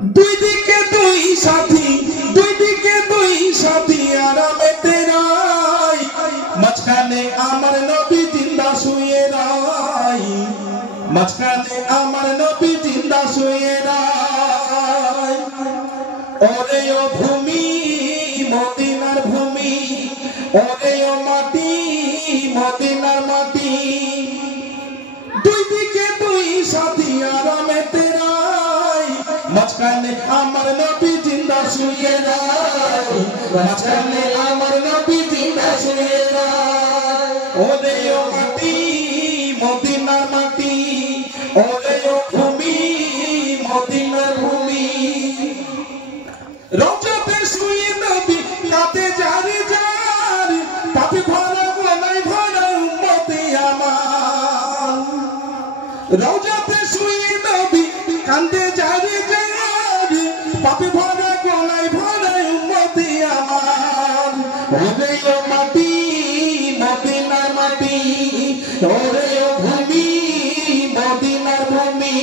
দুই দিকে দুই সাথী, দুই দিকে দুই সাথী আরামেতে রাই, মাঝখানে আমার নবী জিন্দা শুয়ে রাই, মাঝখানে আমার নবী জিন্দা শুয়ে রাই। ওরে ও ভূমি মদিনার ভূমি, ওরে ও মাটি মদিনার মাটি, দুই দিকে দুই সাথী আরামেতে রাই, মাঝখানে আমার নবী জিন্দা শুয়ে রাই, মাঝখানে আমার নবী জিন্দা শুয়ে রাই। ওরে ও মাটি মদিনার মাটি, ওরে ও ভূমি মদিনার ভূমি, রওজাতে শুয়ে নবী কাঁদে যারে যার, পাপে ভরা গলায় ভরা উম্মতে আমার। রওজাতে শুয়ে নবী কাঁদে যারে যার, পাপে ভরা গলায় ভরা উম্মতে আমার। ওরে ও মাটি মদিনার মাটি, ওরে ও ভূমি মদিনার ভূমি,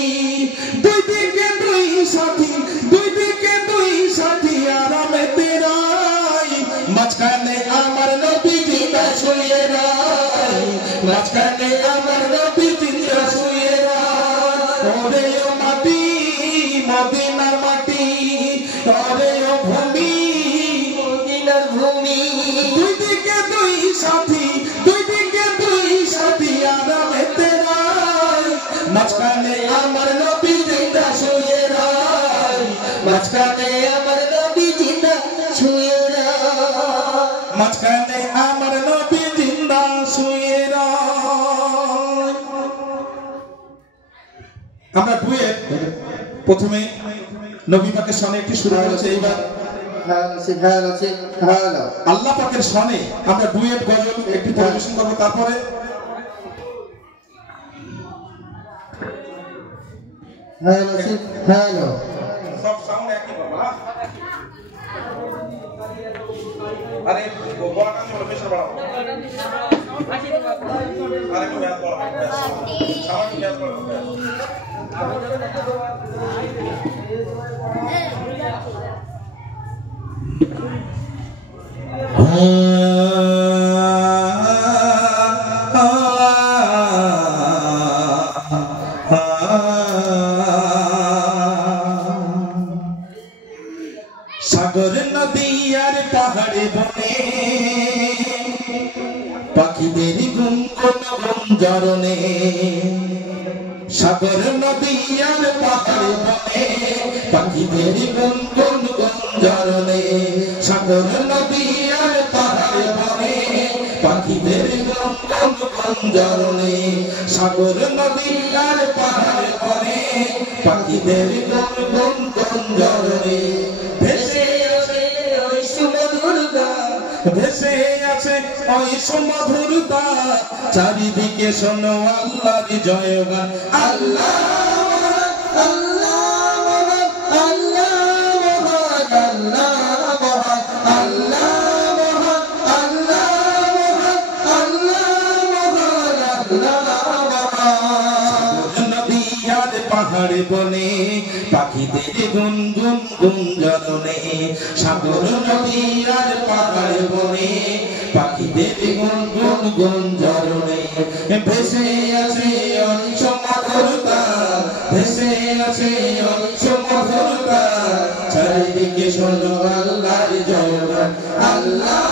দুই দিকে দুই সাথী, দুই দিকে দুই সাথী আরামেতে রাই, মাঝখানে আমার নবী জিন্দা শুয়ে রাই, মাঝখানে আমার নবী জিন্দা শুয়ে রাই। ওরে ও মাটি মদিনার মাটি, ওরে ও ভূমি মদিনার ভূমি, দুই দিকে দুই সাথী, দুই দিকে দুই সাথী আরামেতে রাই, মাঝখানে আমার নবী জিন্দা শুয়ে রাই, মাঝখানে আমার নবী জিন্দা শুয়ে রাই, মাঝখানে আমার নবী জিন্দা শুয়ে রাই। আমরা ডুয়েট প্রথমে নবী পাকের সনে একটি শুরু করেছে, এইবার আল্লাহ পাকের সনে আমরা ডুয়েট গজল একটি পরিবেশন করবো, তারপরে সব সাউন্ড একই পাবো। আরে বড়টা বড় প্রেসার বাড়াও, আরে একটু ব্যাস বড় সাউন্ড ব্যাস বড়। সাগর নদী আর পাহাড়ে বনে, পাখিদের গুনগুন গুঞ্জরণে, সাগর নদী আর পাহাড়ে বনে, পাখিদের গুনগুন গুঞ্জরণে, সাগর নদী আর পাহাড়ে বনে, পাখিদের গুনগুন গুঞ্জরণে, সাগর নদী আর পাহাড়ে বনে, পাখিদের গুনগুন গুঞ্জরণে, ভেসে আছে ওই সুমধুরতা, ভেসে আছে ওই সুমধুরতা, চারিদিকে শোনো আল্লাহর জয়গান। আল্লাহ আল্লাহ আল্লাহ আল্লাহ আল্লাহ পাহাড়ে বনে, পাখিদের গুনগুন গুঞ্জরণে, সাগর নদী আর পাহাড়ে বনে, পাখিদের গুনগুন গুঞ্জরণে, ভেসে আছে অংশমধুরতা, ভেসে আছে অংশমধুরতা, চারিদিকে শোনো আল্লাহর জয়গান। আল্লাহ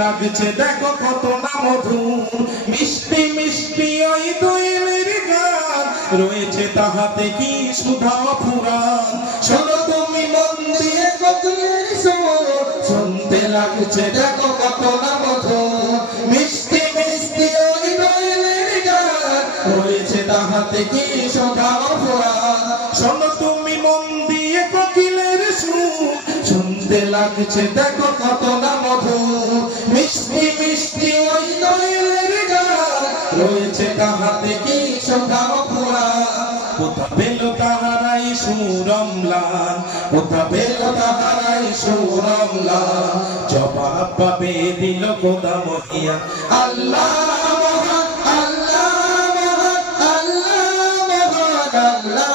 লাগছে দেখো কত না মধুর, মিষ্টি মিষ্টি ওই দোয়েলের গান, রয়েছে তাহাতে কি সুধা ফুরান। শোনো তুমি মন দিয়ে কোকিলের সুর, শুনতে লাগছে দেখো কত না মধুর, মিষ্টি মিষ্টি ওই দোয়েলের গান, রয়েছে তাহাতে কি সুধা ফুরান। শোনো তুমি মন দিয়ে কোকিলের সুর, শুনতে লাগছে দেখো কত না মধুর, মিষ্টি মিষ্টি ওই দোয়েলের গান, রয়েছে তাহাতে কি সুধা ফুরান। কোথা পেল তাহারাই সুরমলান, কোথা পেল তাহারাই সুরমলান, জবাব পাবে দিল খোদা মহিয়ান। আল্লাহ মহান, আল্লাহ মহান, আল্লাহ মহান, আল্লাহ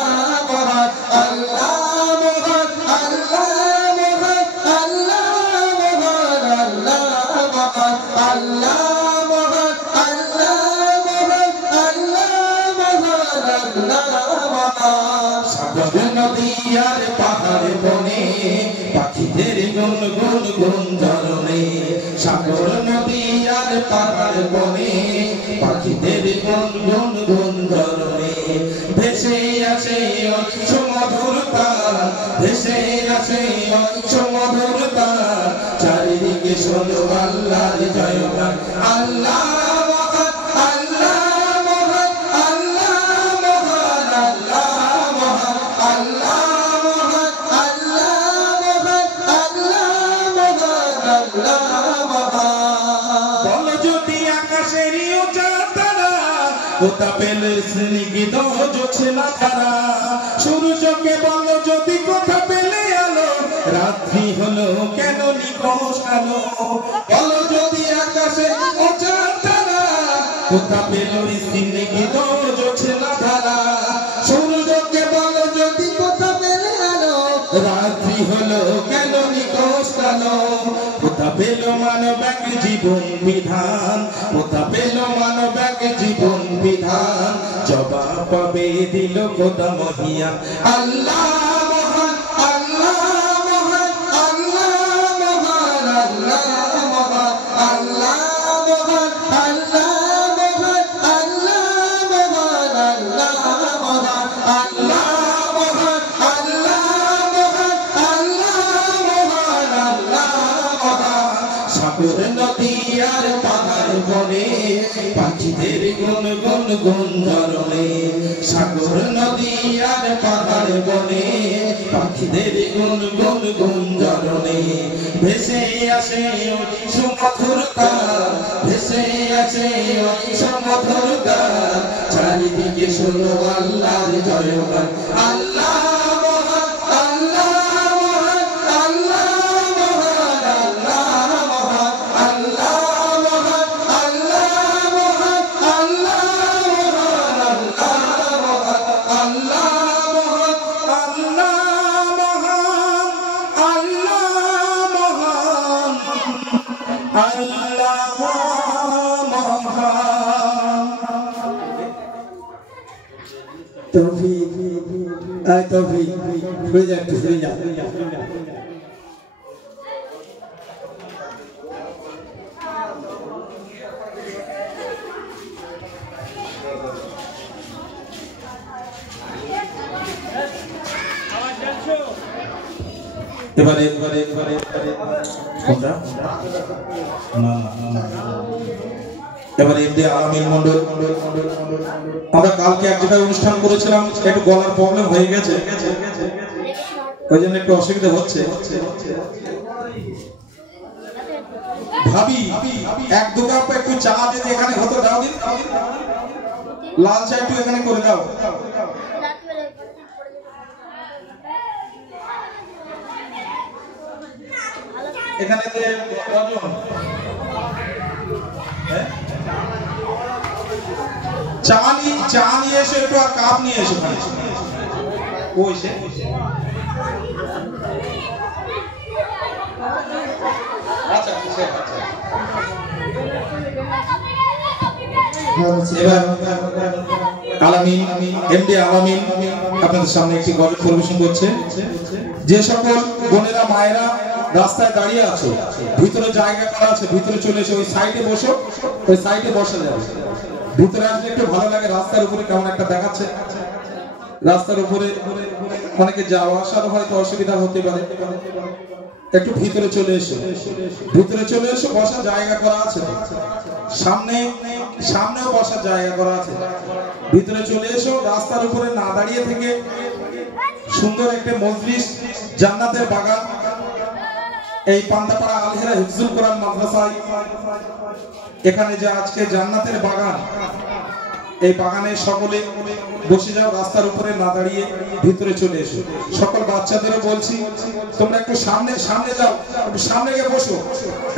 মহান, আল্লাহ মহান, আল্লাহ মহান, আল্লাহ মহান, আল্লাহ মহান, আল্লাহ সাগর নদী আর পাহাড় বনে পাখিদের গুনগুন গুঞ্জরণে, সাগর নদী আর পাহাড় বনে পাখিদের গুনগুন গুঞ্জরণে, ভেসে আসে সমধুর তার, ভেসে আসে সমধুর তার, চারিদিকে শোনো আল্লাহর জয়গান। আল্লাহ কোথা পেলে স্নিগ্ধ জোছনা ধারা, সূর্যকে বলো যদি কোথা পেলে আলো, রাত্রি হলো কেন নিকষ আলো, বলো যদি আকাশে অচার তারা, কোথা পেল স্নিগ্ধ জোছনা ধারা, সূর্যকে বলো যদি কোথা পেলে আলো, রাত্রি হলো কেন নিকষ আলো, কোথা পেল মানব এক জীবন বিধান, কোথা পেল মানব এক জীবন বিধান, জবাব পাবে দিল খোদা মহিয়ান। আল্লাহ মহান, আল্লাহ মহান, আল্লাহ মহান, আল্লাহ মহান, আল্লাহ মহান, আল্লাহ মহান, আল্লাহ মহান, আল্লাহ মহান, আল্লাহ মহান, আল্লাহ মহান, আল্লাহ মহান, আল্লাহ মহান। সাগর নদী আর পাহাড় বনে পাখিদের গুনগুন গুঞ্জরণে, সাগর নদী আর পাহাড় বনে পাখিদের গুনগুন গুঞ্জরণে, ভেসে আসে সুমধুর তার, ভেসে আসে সুমধুর তার, চারিদিকে শোনো আল্লাহর জয়গান। আল্লাহ তৌফিক, আয় তৌফিক, শুনে যা, একটু শুনে যা। এবারে এবারে এবারে কোনটা না না এবারে এমডি আলামিন মন্ডল, আমরা কালকে এক জায়গায় অনুষ্ঠান করেছিলাম, একটু গলার প্রবলেম হয়ে গেছে, ওই জন্য একটু অসুবিধা হচ্ছে। ভাবি এক দু কাপ একটু চা যদি এখানে হতো দাও দিন, লাল চা একটু এখানে করে দাও। এখানে চা নিয়ে এসো একটু, আর কাপ নিয়ে এসো ওখানে, ওই সে আচ্ছা আলামিন, এমডি আলামিন আপনাদের সামনে একটি গল্প পরিবেশন করছে। যে সকল বোনেরা মায়েরা রাস্তায় দাঁড়িয়ে আছো, ভিতরে জায়গা করা আছে, ভিতরে চলে এসে ওই সাইডে বসো, ওই সাইডে বসা যাবে। ভিতরে আসলে একটু ভালো লাগে, রাস্তার উপরে কেমন একটা দেখাচ্ছে, রাস্তার উপরে অনেকে যাওয়া আসার হয়তো অসুবিধা হতে পারে, একটু ভিতরে চলে এসো, ভিতরে চলে এসো, বসার জায়গা করা আছে, সামনেও বসার জায়গা করা আছে, ভিতরে চলে এসো। রাস্তার উপরে না দাঁড়িয়ে থেকে সুন্দর একটা মজলিস, জান্নাতের বাগান, এই পান্তাপাড়া আলহেরা হিফজুল কোরআন মাদ্রাসায় এখানে যে আজকে জান্নাতের বাগান, এই বাগানে সকলে বসে যাও, রাস্তার উপরে না দাঁড়িয়ে ভিতরে চলে এসো। সকল বাচ্চাদেরও বলছি তোমরা একটু সামনে সামনে যাও, একটু সামনে গিয়ে বসো।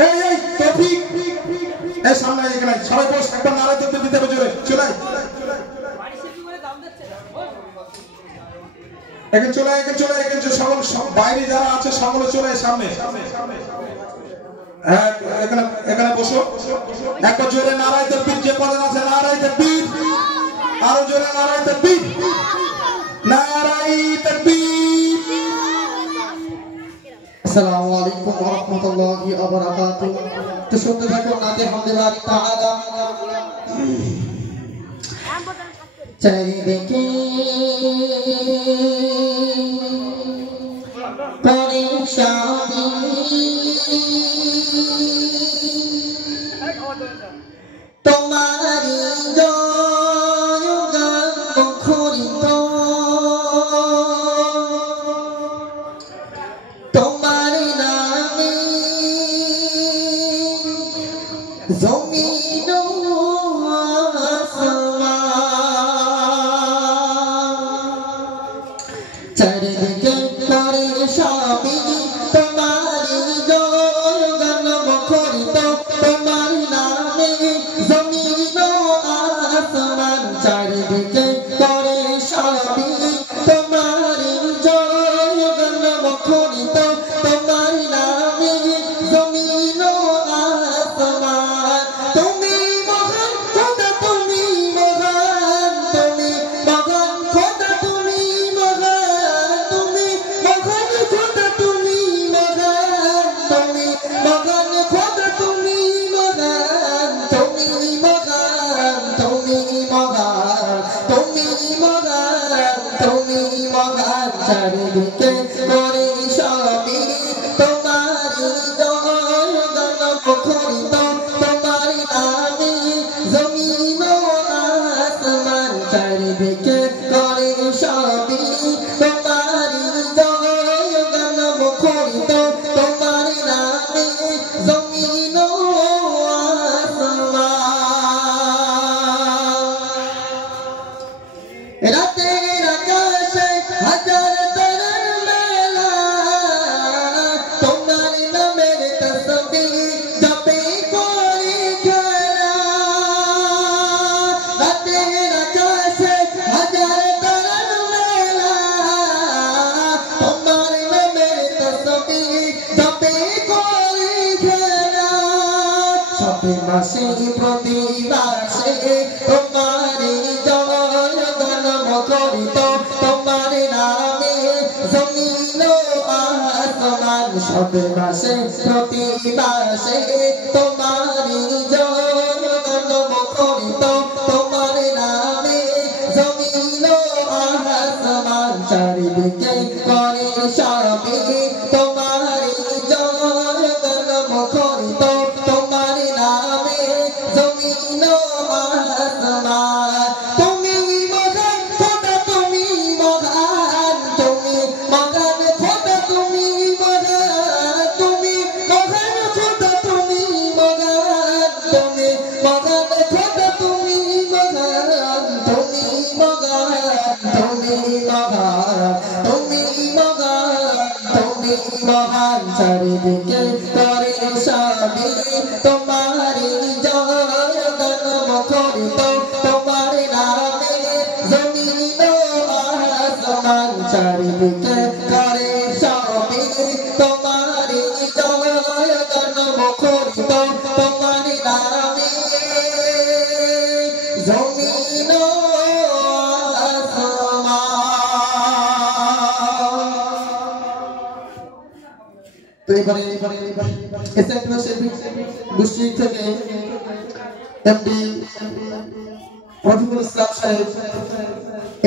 এই এই তৌফিক, এই সামনে এখানে সবাই বস, একবার নারাই তকবীর দিতে হবে জোরে। চলে আয়, এখানে চলে আয়, এখানে চলে আয়, এখানে সকল বাইরে যারা আছে সকলে চলে আয় সামনে। এখানে এখানে বসো, একবার জোরে নারাই তকবীর, যে কজন আছে নারাই তকবীর, আরো জোরে নারাই তকবীর, নারাই তকবীর। আসসালামু আলাইকুম ওয়া রাহমাতুল্লাহি ওয়া বারাকাতুহু। তো শুনতে থাকো নাতে হামদুলিল্লাহ তাআলা। চারিদিকে পরেশানি, তোমারি জয়গান মুখরিত, তোমার নামে জমিন চারিদিকে পরেশানি, তোমারি জয়গান মুখরিত, তোমার নামে জমিন আসমান। চারিদিকে পরেশানি, তোমারি জয়গান মুখরিত, তোমার নামে জমিন আসমান। তুমি মহান খোদা, তুমি মহান, তুমি মহান খোদা, তুমি মহান, তুমি মহান খোদা, তুমি মহান, তুমি মহান খোদা, তুমি মহান, তুমি মহান, তুমি মহান, তুমি মহান, তুমি মহান। চারিদিকে পরেশানি, তোমারি জয়গান মুখরিত, তোমার নামে জমিন আসমান। চারিদিকে পরেশানি, তোমারি জয়গান মুখরিত, তোমার নামে জমিন আসমান। রাতের আকাশে হাজার তারার মেলা, তোমার নামের তাসবিহ জপে করে খেলা। রাতের আকাশে হাজার তারার মেলা, তোমার নামের তাসবিহ জপে করে খেলা। সবে মাসে প্রতি মাসে তোমার জয়গান মুখরিত, তোমার নামে জমিন আসমান। সবে মাসে প্রতি মাসে তোমার জয়গান মুখরিত, তোমার নামে জমিন আসমান। চারিদিকে পরেশানি, তোমার জয়গান মুখরিত, তোমার নামে জমিন আসমান। তুমি মহান খোদা, তুমি মহান, তুমি মহান খোদা, তুমি মহান, তুমি মহান খোদা, তুমি মহান, তুমি মহান খোদা, তুমি মহান, তুমি মহান, তুমি মহান, তুমি মহান, তুমি মহান। চারিদিকে পরেশানি, তোমারি জয়গান মুখরিত, তোমার নামে জমিন আসমান। চারিদিকে পরেশানি, তোমারি জয়গান মুখরিত, তোমার নামে জমিন আসমান। তো এবারে গোষ্ঠী থেকে এমডি রফিকুল ইসলাম সাহেব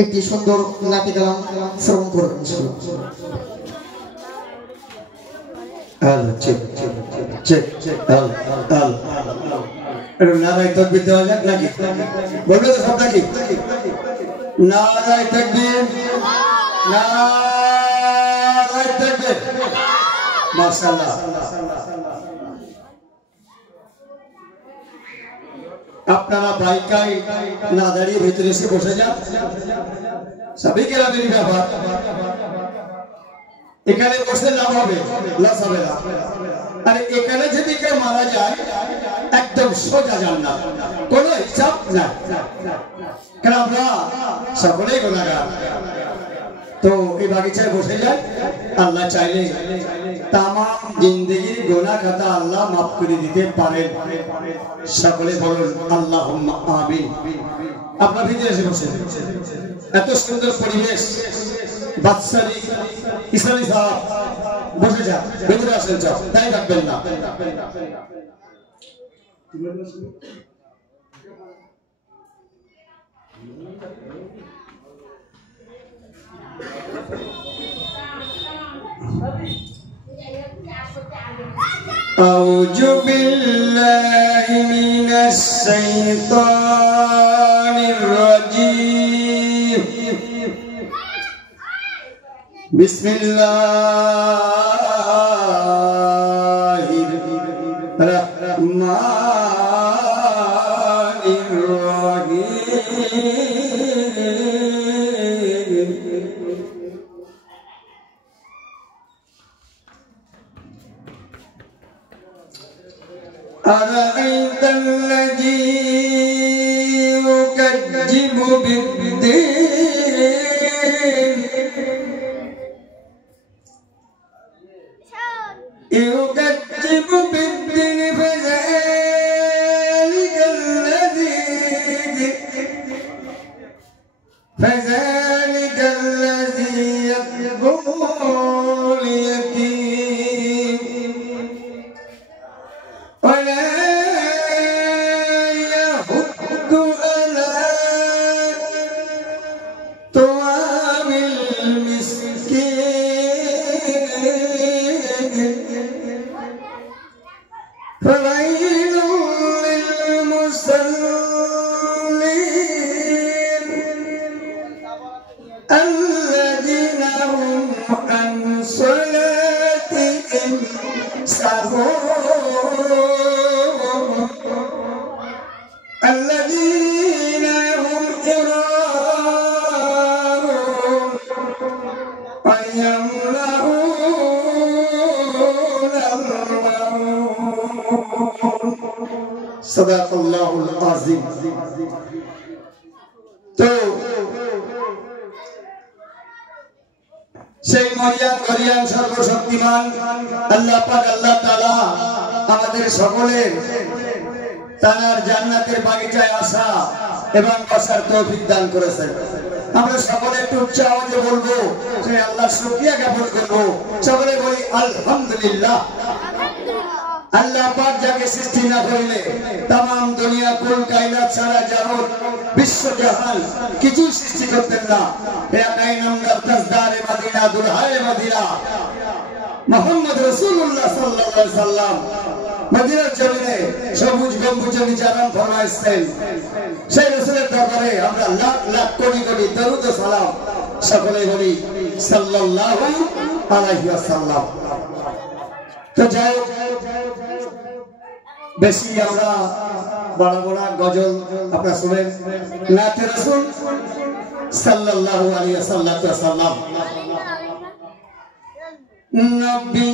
একটি সুন্দর নাতি গান শ্রবণ করবেন। নারায় তকবীর দেওয়া যাক নাকি? বলবে তো সব নাকি? নারায় তকবীর, নারায় তকবীর। মাশাআল্লাহ। আপনারা বাইকায় না দাঁড়িয়ে ভেতরে এসে বসে যান, সবই গ্রামের ব্যাপার। এখানে বসে লাভ হবে, লস হবে না। আর এখানে যদি কেউ মারা যায় একদম সোজা জান্নাত, কোনো হিসাব না। কারণ আমরা সকলেই গুনাহগার। তো এই বাগিচায় বসে যায়, আল্লাহ চাইলে তাম জিন্দগির গুনাহ খাতা আল্লাহ মাফ করে দিতে পারেন। সকলে বলুন আল্লাহুম্মা আমিন। আপনার ভিতরে এসে বসে, এত সুন্দর পরিবেশ, বাদশাহী ইসলামী সাহেব বসে যান, ভিতরে আসেন, যাও তাই রাখবেন না। আউযু বিল্লাহি মিনাশ শাইতানির রাজীম। বিসমিল্লাহির রহমানির রহিম। أرأيت الذي يكذب بالدين يكذب بالدين فذلك الذي يكذب اليتيم ولا يحض على طعام المسكين فويل للمصلين الذين هم عن صلاتهم ساهون الذين هم يراءون ويمنعون الماعون صدق الله العظيم। তো সেই মরিয়াম গরিয়ান সর্বশক্তিমান আল্লাহ পাক আল্লাহ তাআলা আমাদের সকলের তার জান্নাতের বাগিচায় আসা এবং বসার তৌফিক দান করেছেন। আমরা সকলে একটু উচ্চ আওয়াজে বলবো, সেই আল্লাহর শুকরিয়া জ্ঞাপন করবো। সকলে বলি আলহামদুলিল্লাহ। আল্লাহ পাক যাকে সৃষ্টি না করলে তাম দুনিয়া কুল কায়নাত সারা জাহান বিশ্ব জাহান কিছু সৃষ্টি করতেন না। একাই নামদার তাজদারে মদিনা দুলহায়ে মদিনা মুহাম্মদ রাসূলুল্লাহ সাল্লাল্লাহু আলাইহি সাল্লাম মদিনার জমিনে সবুজ গম্বুজে নিজারাম ফরমাইছেন। সেই রাসূলের দরবারে আমরা লাখ লাখ কোটি কোটি দরুদ ও সালাম সকলে বলি সাল্লাল্লাহু আলাইহি ওয়াসাল্লাম। তো যাই বেশি আমরা বড় বড় গজল আপনারা শুনেন, নাতে রাসূল সাল্লাল্লাহু আলাইহি ওয়াসাল্লাম। নবী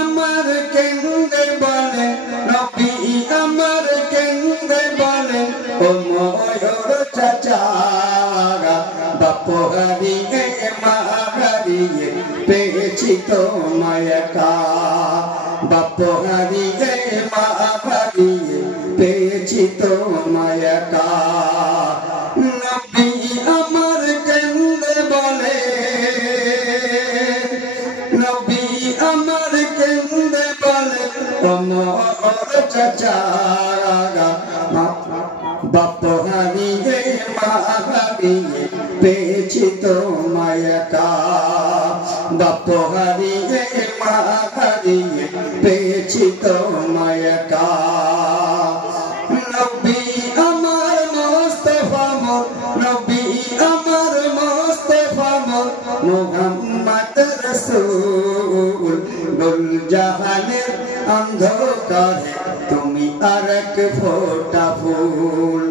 আমার কেন্দে বলে, নবী আমার কেন্দে বলে, ও ময়ূর চাচা বাপু হারিয়ে মা হারিয়ে পেয়েছি তো মায়াকা, বাপু হারিয়ে মা হারিয়ে পেয়েছি তো মায়াকা। নবী আমার কেন্দে বলে, নবী আমার কেন্দে বলে, ও মোর চাচা বাপ হারিয়ে মা হারিয়ে পেয়েছি তো মায়াকা, বাপ হারিয়ে মা হারিয়ে পেয়েছি তো মায়াকা। নবী আমার মুস্তাফা মোর, নবী আমার মুস্তাফা মোর, মুহাম্মদ রাসূল দুল জাহানের অন্ধকারে তুমি আরেক ফোঁটা ফুল,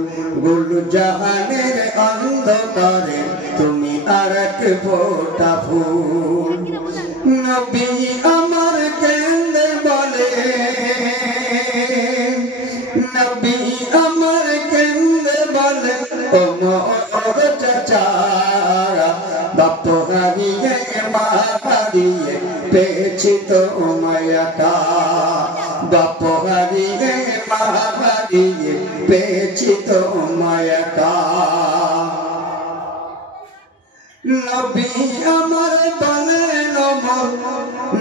গুল জাহানের অন্ধকারে তুমি আরেক ফোঁটা ফুল। নবী আমার কেন্দে বলে, নবী আমার কেন্দে বলে, ও মোর চাচা বাপ হারিয়ে মা হারিয়ে পেয়েছি তো মায়াটা, বাপ হারিয়ে মা হারিয়ে পেয়েছি তো মায়াটা। নবী আমার বলেন ওমর,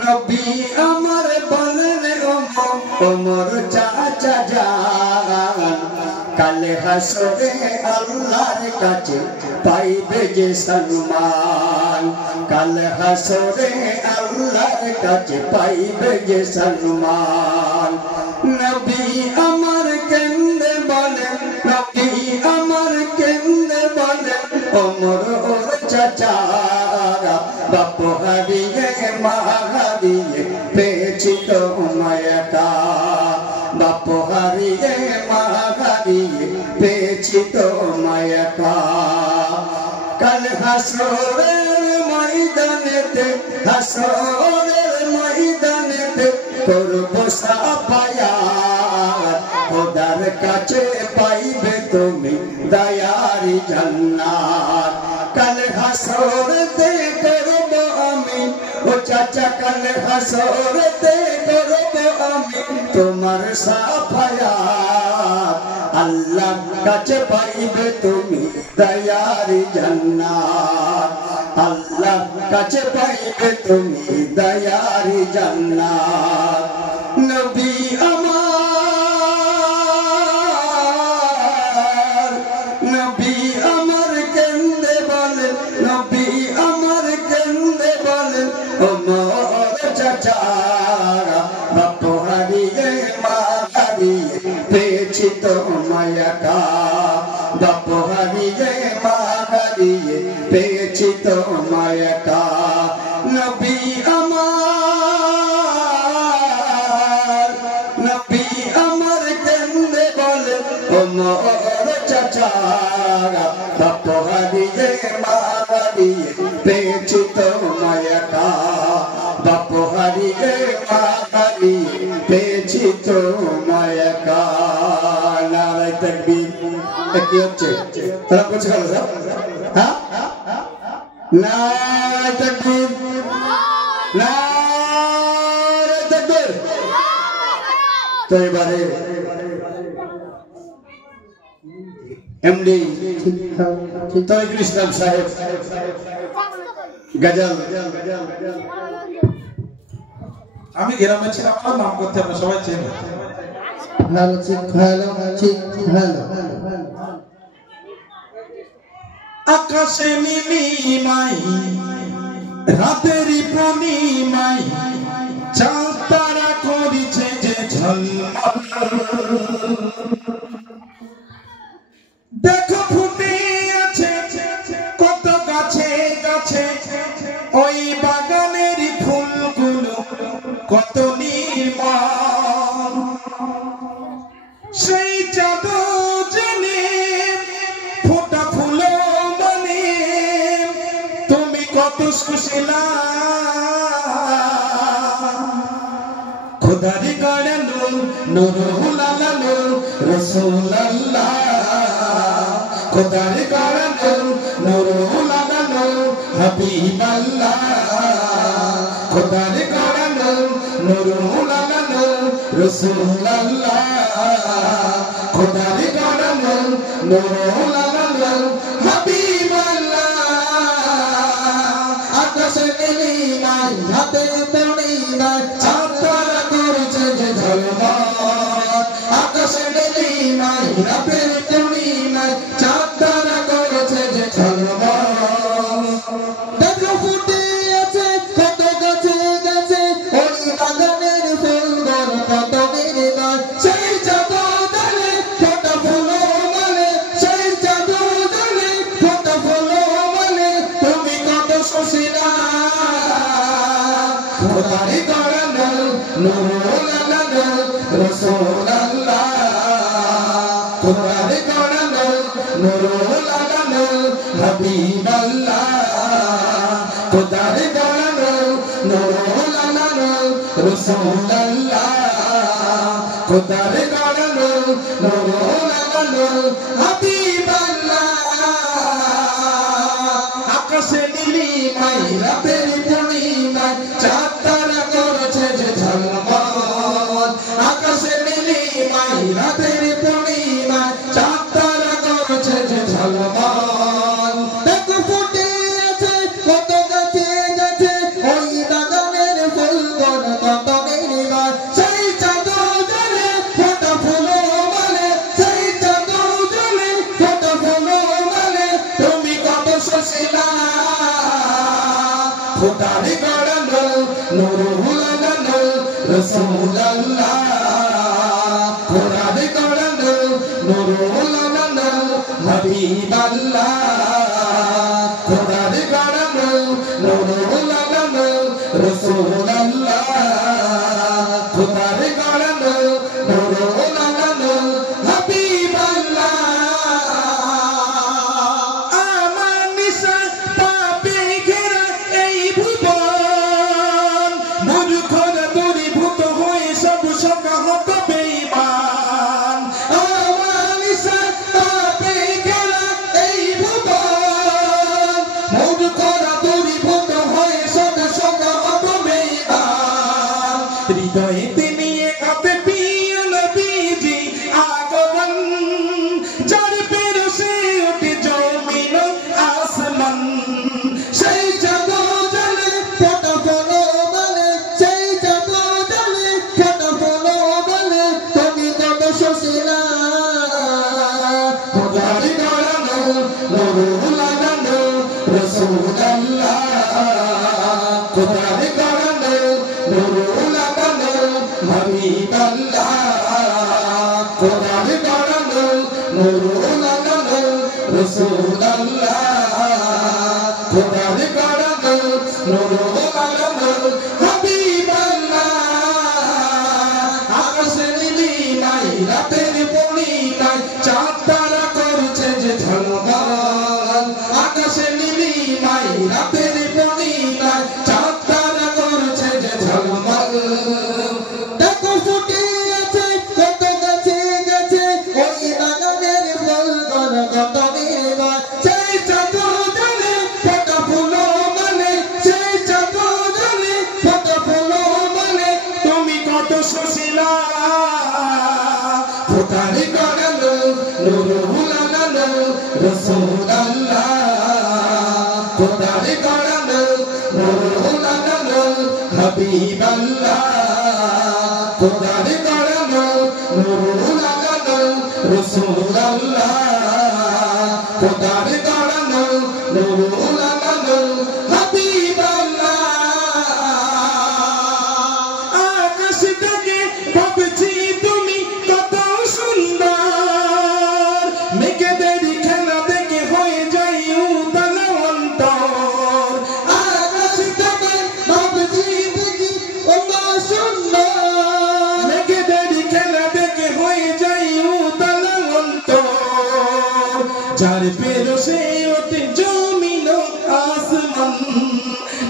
নবী আমার বলেন ওমর, ওমর চাচা জান কালে হাসরে আল্লাহর কাছে পাইবে যে সম্মান, কালে হাসরে আল্লাহর কাছে পাইবে যে সম্মান। নবী আমার কেন্দে বলে, নবী আমার কেন্দে বলে, ওমর ওর চাচা বাপ হারিয়ে মা হারিয়ে পেয়েছি তো মায়াটা, বাপ হারিয়ে মা হারিয়ে পেয়েছি তো মায়াটা। কাল হাসরের ময়দানেতে, হাসরের ময়দানেতে করব সাফায়াত, খোদার কাছে পাইবে তুমি দয়ারি জান্নাত। কাল হাসরেতে করব আমি, ও চাচা কাল হাসরেতে করব আমি তোমার সাফায়াত, আল্লাহর কাছে পাইবে তুমি দয়ারি জান্নাত, আল্লাহর কাছে পাইবে তুমি দয়ারি জান্নাত। নবী আমার, নবী আমার কেন্দে বলে, নবী আমার কেন্দে বলে, ও মোর চাচা বাপ হারিয়ে মা হারিয়ে পেয়েছি তো মায়াটা, বাপ হারিয়ে মা হারিয়ে পেয়েছি তো মায়াটা। নবী আমার, নবী আমার কেন্দে বলে, ও মোর চাচা বাপ হারিয়ে মা হারিয়ে পেয়েছি তো মায়াটা, বাপ হারিয়ে মা হারিয়ে পেয়েছি তো মায়াটা। নারায়ে তাকবীর। কি হচ্ছে তারা করছে কেন স্যার? হ্যাঁ, নারায়ে তাকবীর, নারায়ে তাকবীর। তো এবারে এমডি তরিকুল ইসলাম সাহেব গজল। আমি গ্রামে ছিলাম, আমার নাম করতে আমরা সবাই চেনে। হ্যালো ঠিক, হ্যালো ঠিক, হ্যালো। আকাশে নীলিমাই রাতেরই পূর্ণিমাই চাঁদ তারা করিছে যে ঝলমল, দেখো ফুটে আছে কত গাছে গাছে ওই বাগানের ফুলগুলো কত নির্মল। সেই জাদু জেনে ফোটা ফুলো মানে তুমি কত সুশীলা, খোদারি গড়ানো নুরুল আলানো রাসূলুল্লাহ, খোদারি গড়ানো নুরুল আলানো হাবিবাল্লাহ, খোদারি গড়ানো নুরুল আলানো রাসূলুল্লাহ, খোদারি গড়ানো নুরুল আলানো হাবিবাল্লাহ। আকাশে নীলিমাই রাতের পূর্ণিমায় চাঁদ তারা করেছে যে ঝলমল, আকাশে নীলিমাই রাতের পূর্ণিমায় চাঁদ তারা করেছে যে ঝলমল। দেখো ফুটে আছে কত গাছে গাছে ওই বাগানের ফুলগুলো কত নির্মল, সেই জাদু জানে ফোটা ফুলো মানে, সেই জাদু জানে ফোটা ফুলো মানে তুমি কত সুশীলা, খোদারি গড়ানো নুরুল আলানো রাসূলুল্লাহ, খোদার গড়ানো নূরুল আনানো রাসূলুল্লাহ খোদার গড়ানো নূরুল আনানো হাবিবাল্লাহ আকাশে নীলিমায় রাতের পূর্ণিমায় চাঁদ তারা করেছে যে ঝলমল আকাশে নীলিমায় রাতের পূর্ণিমায় চাঁদ তারা করেছে যে ঝলমল দেখো ফুটে আছে কত গাছে গাছে ওই বাগানের ফুলগণ কত নির্মল সেই চাঁদ জ্বলে ফোটা ফুল বলে সেই চাঁদ জ্বলে ফোটা ফুল বলে তুমি কত সুশীলা খোদার গড়ানো নূরুল আনানো রাসূলুল্লাহ খোদার গড়ানো নূরুল আনানো হাবিবাল্লাহ খোদার গড়ানো নূরুল আনানো রাসূলুল্লাহ খোদার গড়ানো নূরুল আনানো হাবিবাল্লাহ আমার নিশা পাপে ঘেরা এই ভুবন মূর্খরা দূরীভূত হয়ে সব সকাহত বেঈমান আমার নিশা পাপে ঘেরা এই ভুবন মূর্খরা দূরীভূত হয়ে সব সকাহত বেঈমান হৃদয়েতে নিয়ে কাঁপে প্রিয় নবীজি আগমন যার পেরোসে ওঠে জমিন আসমান সেই চাঁদ জ্বলে ফোটা ফুল বলে সেই চাঁদ জ্বলে ফোটা ফুল বলে তুমি কত সুশীলা খোদার গড়ানো নূরুল আনানো রাসূলুল্লাহ খোদার গড়ানো নূরুল আনানো হাবিবাল্লাহ খোদার গড়ানো নূরুল আনানো রাসূলুল্লাহ খোদার গড়ানো নূরুল আনানো হাবিবাল্লাহ আকাশে নীলিমায় রাতের পূর্ণিমায় চাঁদ তারা করছে যে ঝলমল আকাশে নীলিমায় রাতের পূর্ণিমায় চাঁদ তারা করছে যে ঝলমল দেখো ফুটে আছে কত গাছে গাছে ওই বাগানের ফুলগণ কত নির্মল সেই চাঁদ জ্বলে ফোটা ফুল বলে সেই চাঁদ জ্বলে ফোটা ফুল বলে তুমি কত সুশীলা খোদার গড়ানো নূরুল আনানো রাসূলুল্লাহ খোদার গড়ানো নূরুল আনানো হাবিবাল্লাহ খোদার গড়ানো নূরুল আনানো রাসূলুল্লাহ খোদার গড়ানো নূরুল আনানো হাবিবাল্লাহ আকাশ থেকে ভাবছি তুমি কত সুন্দর মেঘেদের খেলা দেখে হয়ে যাই উতাল অন্তর আকাশ থেকে ভাবছি দেখি কত সুন্দর মেঘেদের খেলা দেখে হয়ে যাই উতাল অন্তর যার পেরোসে ওঠে জমিন আসমান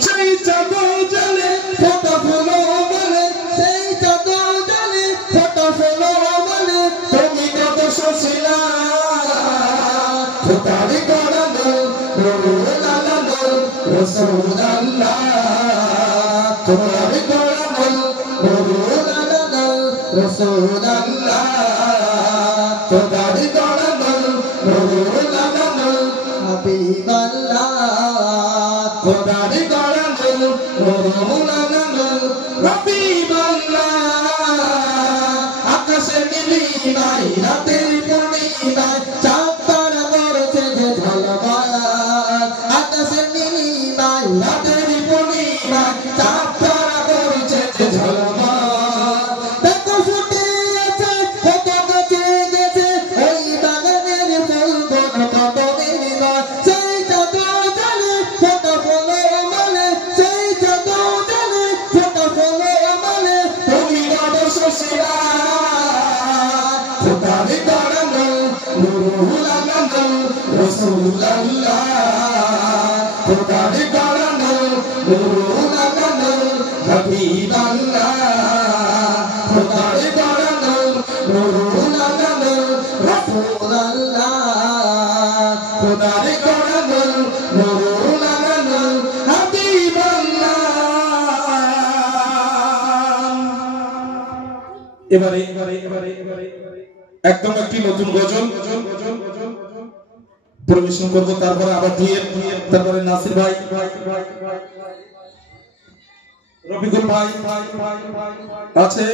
সেই চাঁদ জ্বলে ফোটা ফুল বলে সেই চাঁদ জ্বলে ফোটা ফুল বলে তুমি কত সুশীলা খোদার গড়ানো নূরুল আনানো রাসূলুল্লাহ খোদার গড়ানো নূরুল আনানো রাসূলুল্লাহ খোদার গড়ানো নূরুল আনানো হাবিবাল্লাহ খোদার গড়ানো নূরুল আনানো হাবিবাল্লাহ আকাশে নীলিমায় রাতের পূর্ণিমায় চাঁদ তারা করছে যে ঝলমল আকাশে নীলিমায় রাতের পূর্ণিমায় চাঁদ তারা করছে যে ঝলমল দেখো ফুটে আছে কত গাছে গাছে ওই বাগানের ফুলগণ কত নির্মল সেই চাঁদ জ্বলে ফোটা ফুল বলে সেই চাঁদ জ্বলে ফোটা ফুল বলে তুমি কত সুশীলা খোদার গড়ানো নূরুল আনানো রাসূলুল্লাহ খোদার গড়ানো নুরুল আকামল হাবিবাল্লাহ খোদার গড়া নূর নুরুল আকামল রাসূলুল্লাহ খোদার গড়া নূর নুরুল আকামল হাবিবাল্লাহ। এবারে একদম একটি নতুন গজল পরিবেশন করব, তারপরে আবার দুয়ের, তারপরে নাসির ভাই, রফিকুল ভাই আছে।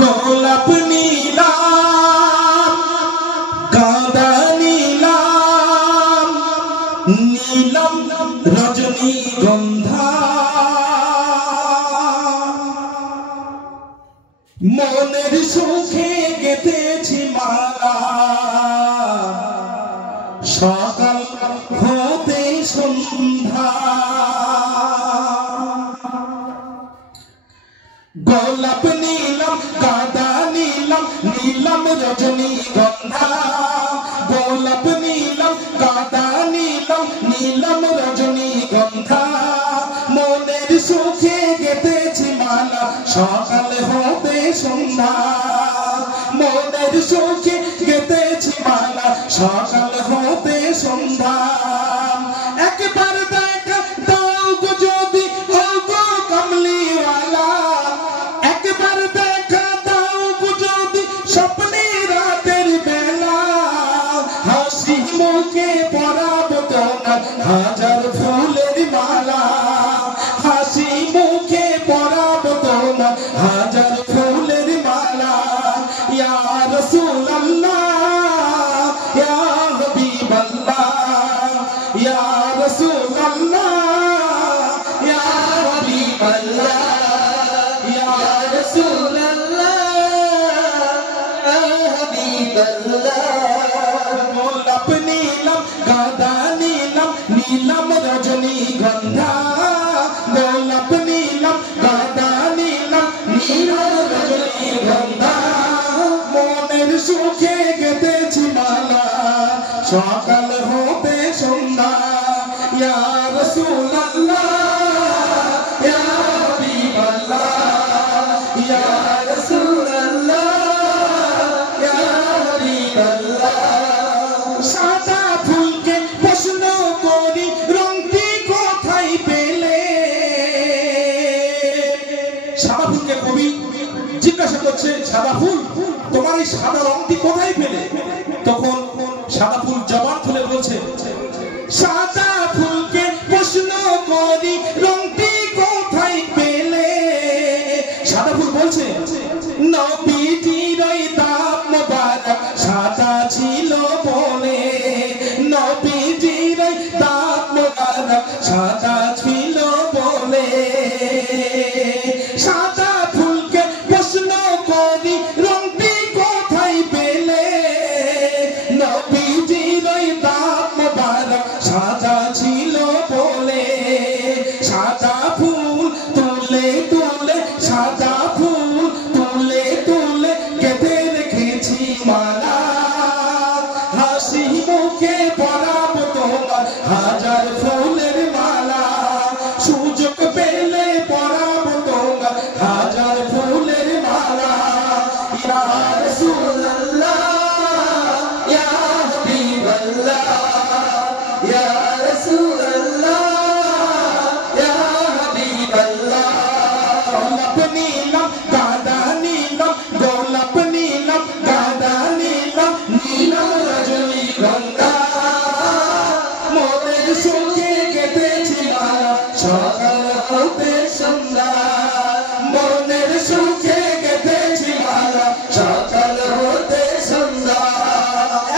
গোলাপ নীলাম গাঁদা নীলাম নীলম রজনীগন্ধা মনের সুখে গেঁথেছি মালা সকাল হতে সন্ধ্যা। গোলাপ নীলম গাঁদা নীলম নীলম রজনীগন্ধা গোলাপ নীলম গাঁদা নীলম নীলম রজনীগন্ধা মনের সুখে গেঁথেছি মালা সকাল হতে সন্ধ্যা মনের সুখে গেঁথেছি মালা সকাল হতে সন্ধ্যা। একবার দেখা দাও গো যদি ও গো কমলিওয়ালা একবার দেখা দাও গো যদি স্বপ্নে রাতের বেলা হাসি মুখে পরাবো তোমার হাজার ফুলের মালা হাসি মুখে পরাবো তোমার হাজার ফুলের মালা। ইয়া রাসূলুল্লাহ ইয়া হাবিবাল্লাহ ইয়া রাসূলুল্লাহ ইয়া হাবিবাল্লাহ ইয়া রাসূলুল্লাহ ইয়া হাবিবাল্লাহ। গোলাপ নীলম গাঁদা নীলম নীলম রজনীগন্ধা গোলাপ নীলম গাঁদা নীলম নীলম রজনীগন্ধা মনের সুখে গেঁথেছি মালা সকাল হতে সন্ধ্যা। ইয়া রাসূলুল্লাহ ইয়া হাবিবাল্লাহ ইয়া রাসূলুল্লাহ ইয়া হাবিবাল্লাহ। সাদা ফুলকে প্রশ্ন করি রংটি কোথায় পেলে সাদা ফুলকে কবি জিজ্ঞাসা করছে সাদা ফুল তোমার এই সাদা রংটি কোথায় পেলে তখন সাদা ফুল জবান খুলে বলছে সাদা ফুলকে প্রশ্ন করি রংটি কোথায় পেলে সাদা ফুল বলছে নবীজির ওই দাঁত মোবারক সাদা ছিল বলে নবীজির ওই দাঁত মোবারক সাদা ছিল বলে সাদা ফুলকে প্রশ্ন করি রংটি কোথায় পেলে নবীজির ওই দাঁত মোবারক সাদা ছিল বলে সাদা ফুল তুলে তুলে সাদা ফুল তুলে তুলে গেঁথে রেখেছি মালা হাসি মুখে পরাবো তোমার হাজার ফুলের মালা সুযোগ পেলে পরাবো তোমার হাজার ফুলের মালা। ইয়া রাসূলুল্লাহ ইয়া হাবিবাল্লাহ ইয়া রাসূলুল্লাহ ইয়া হাবিবাল্লাহ। গোলাপ নীলম গাঁদা নীলম গোলাপ নীলম গাঁদা নীলম নীলম রজনীগন্ধা মনের সুখে গেঁথেছি মালা সকাল হতে সন্ধ্যা মনের সুখে গেঁথেছি মালা সকাল হতে সন্ধ্যা।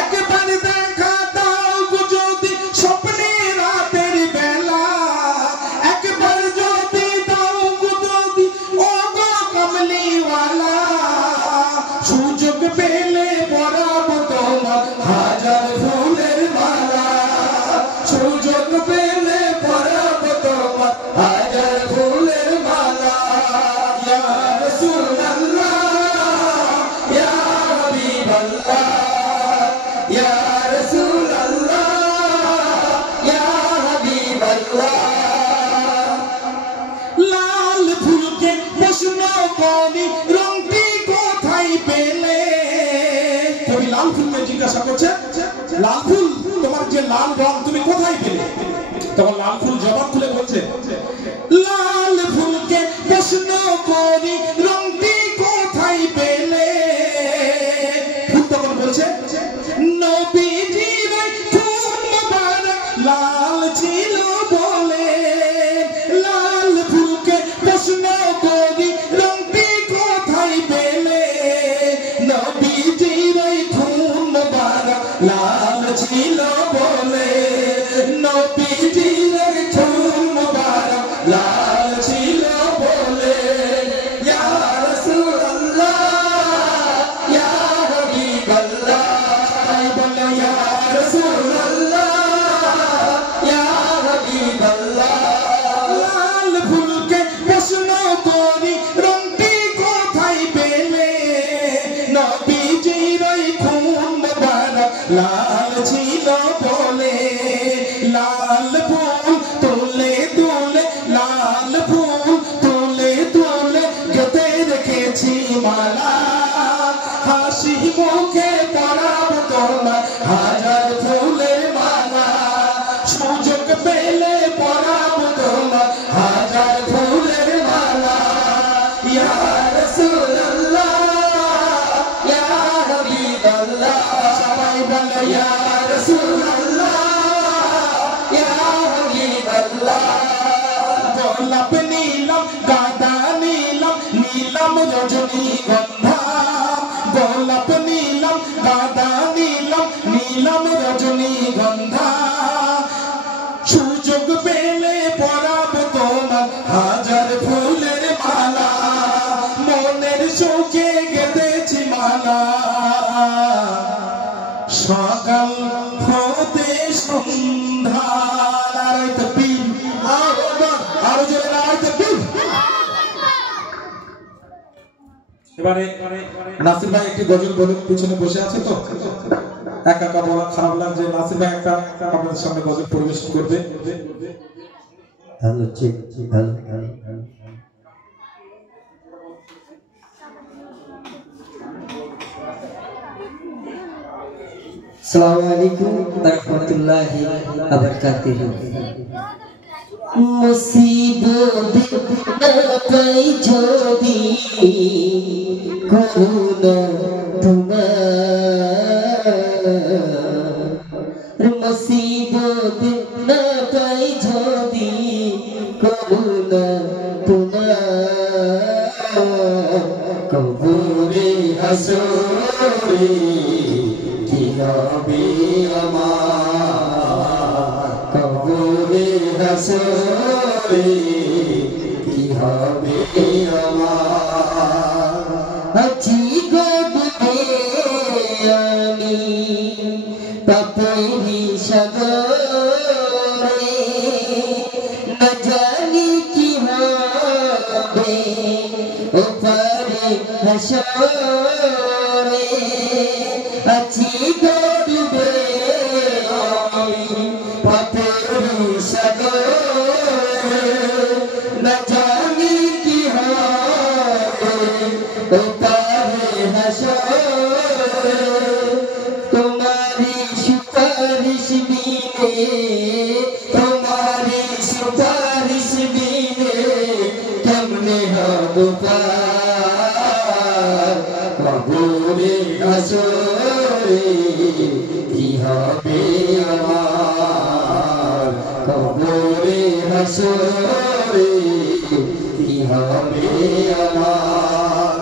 একবার দেখা দাও গো যদি স্বপ্নে রাতের বেলা একবার যদি দাও গো যদি ও গো কমলিওয়ালা সুযোগ পেলে পরাবো তোমার হাজার ফুলের মালা সুযোগ পেলে পরাবো তোমার হাজার ফুলের মালা। ইয়া রাসূলুল্লাহ अल्लाह या रसूल अल्लाह या हबीब अल्लाह লাল ফুলকে প্রশ্ন করি রংটি কোথায় পেলে কবি লাল ফুলকে জিজ্ঞাসা করছে লাল ফুল তোমার যে লাল রং তুমি কোথায় পেলে তখন লাল ফুল জবাব খুলে বলছে লাল ফুলকে প্রশ্ন করি রংটি কোথায় পেলে ফুল তখন বলছে নবীজির ফুল মোবারক লাল ছিল বলে লাল ফুলকে প্রশ্ন করি রংটি কোথায় পেলে নবীজির ফুল মোবারক লাল ছিল বলে নবীজির ফুল মোবারক লাল ছিল বলে या रसूल अल्लाह या हबीब अल्लाह বলে ইয়া रसूल अल्लाह या हबीब अल्लाह লাল ফুলকে প্রশ্ন করি রংটি কোথায় পেলে নবীজির ফুল মোবারক লাল ছিল বলে লাল ফুল তুলে তুলে লাল ফুল তুলে তুলে গেঁথে রেখেছি মালা হাসি মুখে পরাব তোমার হাজার ফুলের মালা সুযোগ পেলে পরাব তোমার হাজার ফুলের মালা या रसूल अल्लाह या हबीब अल्लाह সবাই বলে ইয়া या रसूल अल्लाह या हबीब अल्लाह গোলাপ নীলম গাঁদা নীলম নীলম রজনীগন্ধা গোলাপ নীলম গাঁদা নীলম নীলম রজনীগন্ধা সুযোগ পেলে পরাব তোমার হাজার ফুলের মালা মনের সুখে গেঁথেছি মালা সকাল হতে সন্ধ্যা নারায় তকবীর আরো জোরে নারায় তকবীর এবারে নাসির ভাই একটি গজল বলে পিছনে বসে আছে তো একা একা বলা খারাপ লাগছে নাসির ভাই একটা আপনাদের সামনে গজল পরিবেশন করবে हेलो चेक हेलो अस्सलाम वालेकुम रहमतुल्लाहि व बरकातहू मुसीबत पाई जोदी करुणा तुम्हार मुसीबत न पाई जोदी करुणा तुम्हार कबूरे हसोरे की नबी আমার কবরে হাসরে কি হবে আমার আছি গডবে আমি পাপেরি সাগরে না জানি কি হবে ওপারে হাসরে আছি গডবে পাপেরি সাগরে না জানি কি হবে ওপারে হাসরে তোমারি সুপারিশ বিনে তোমারি সুপারিশ বিনে কেমনে হব পার কবরে হাসরে কি হবে আমার কবরে হাসরে কি হবে আমার